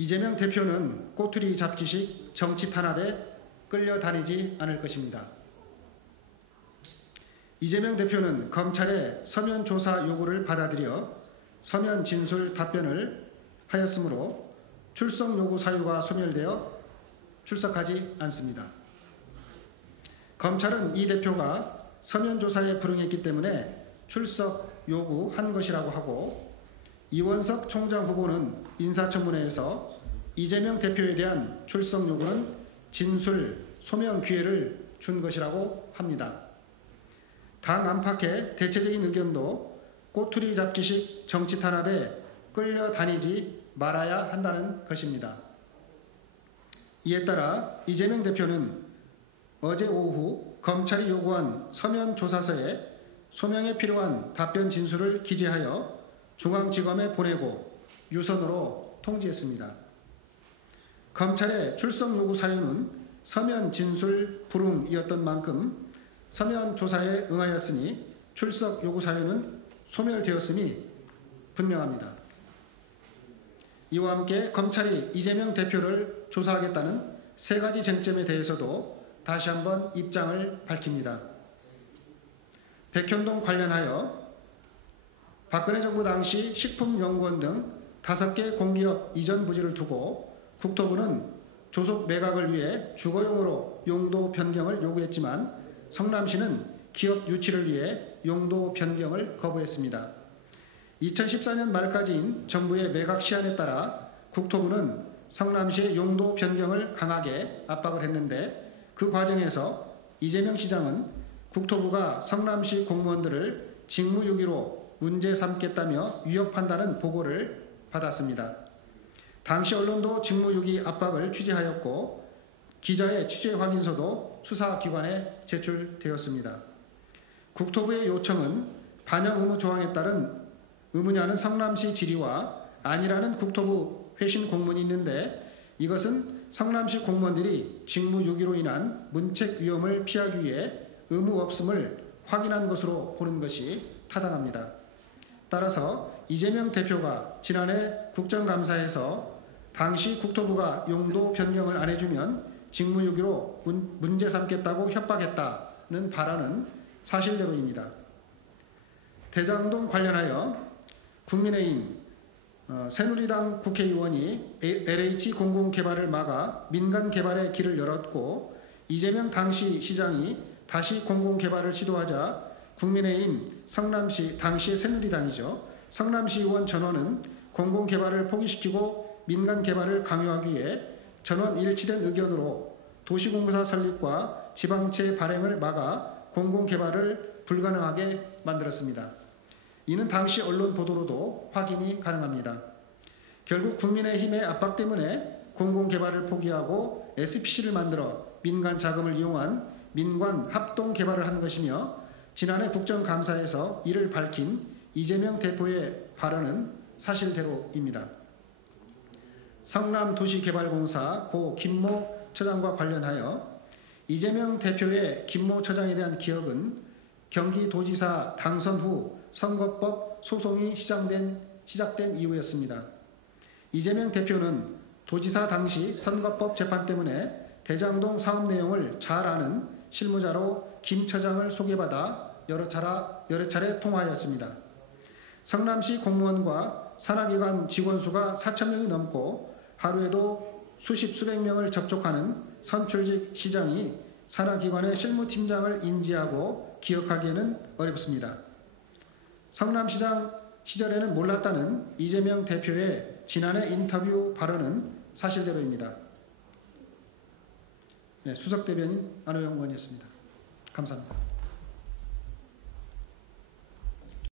이재명 대표는 꼬투리 잡기식 정치 탄압에 끌려다니지 않을 것입니다. 이재명 대표는 검찰의 서면 조사 요구를 받아들여 서면 진술 답변을 하였으므로 출석 요구 사유가 소멸되어 출석하지 않습니다. 검찰은 이 대표가 서면 조사에 불응했기 때문에 출석 요구한 것이라고 하고, 이원석 총장 후보는 인사청문회에서 이재명 대표에 대한 출석 요구는 진술 소명 기회를 준 것이라고 합니다. 당 안팎의 대체적인 의견도 꼬투리 잡기식 정치 탄압에 끌려다니지 말아야 한다는 것입니다. 이에 따라 이재명 대표는 어제 오후 검찰이 요구한 서면 조사서에 소명에 필요한 답변 진술을 기재하여 중앙지검에 보내고 유선으로 통지했습니다. 검찰의 출석 요구 사유는 서면 진술 불응이었던 만큼 서면 조사에 응하였으니 출석 요구 사유는 소멸되었음이 분명합니다. 이와 함께 검찰이 이재명 대표를 조사하겠다는 세 가지 쟁점에 대해서도 다시 한번 입장을 밝힙니다. 백현동 관련하여 박근혜 정부 당시 식품연구원 등 5개 공기업 이전 부지를 두고 국토부는 조속 매각을 위해 주거용으로 용도 변경을 요구했지만 성남시는 기업 유치를 위해 용도 변경을 거부했습니다. 2014년 말까지인 정부의 매각 시한에 따라 국토부는 성남시의 용도 변경을 강하게 압박을 했는데, 그 과정에서 이재명 시장은 국토부가 성남시 공무원들을 직무유기로 문제 삼겠다며 위협한다는 보고를 받았습니다. 당시 언론도 직무유기 압박을 취재하였고 기자의 취재 확인서도 수사기관에 제출되었습니다. 국토부의 요청은 반영 의무 조항에 따른 의무냐는 성남시 질의와 아니라는 국토부 회신 공문이 있는데, 이것은 성남시 공무원들이 직무유기로 인한 문책 위험을 피하기 위해 의무 없음을 확인한 것으로 보는 것이 타당합니다. 따라서 이재명 대표가 지난해 국정감사에서 당시 국토부가 용도 변경을 안 해주면 직무유기로 문제 삼겠다고 협박했다는 발언은 사실대로입니다. 대장동 관련하여 국민의힘 새누리당 국회의원이 LH 공공개발을 막아 민간개발의 길을 열었고, 이재명 당시 시장이 다시 공공개발을 시도하자 국민의힘 성남시, 당시의 새누리당이죠, 성남시 의원 전원은 공공개발을 포기시키고 민간개발을 강요하기 위해 전원 일치된 의견으로 도시공사 설립과 지방채 발행을 막아 공공개발을 불가능하게 만들었습니다. 이는 당시 언론 보도로도 확인이 가능합니다. 결국 국민의힘의 압박 때문에 공공개발을 포기하고 SPC를 만들어 민간 자금을 이용한 민관 합동개발을 한 것이며, 지난해 국정감사에서 이를 밝힌 이재명 대표의 발언은 사실대로입니다. 성남도시개발공사 고 김모 처장과 관련하여 이재명 대표의 김모 처장에 대한 기억은 경기도지사 당선 후 선거법 소송이 시작된 이후였습니다. 이재명 대표는 도지사 당시 선거법 재판 때문에 대장동 사업 내용을 잘 아는 실무자로 김 처장을 소개받아 여러 차례 통화하였습니다. 성남시 공무원과 산하기관 직원 수가 4,000명이 넘고 하루에도 수백 명을 접촉하는 선출직 시장이 산하기관의 실무팀장을 인지하고 기억하기에는 어렵습니다. 성남시장 시절에는 몰랐다는 이재명 대표의 지난해 인터뷰 발언은 사실대로입니다. 네, 수석대변인 안호영 의원이었습니다. 감사합니다.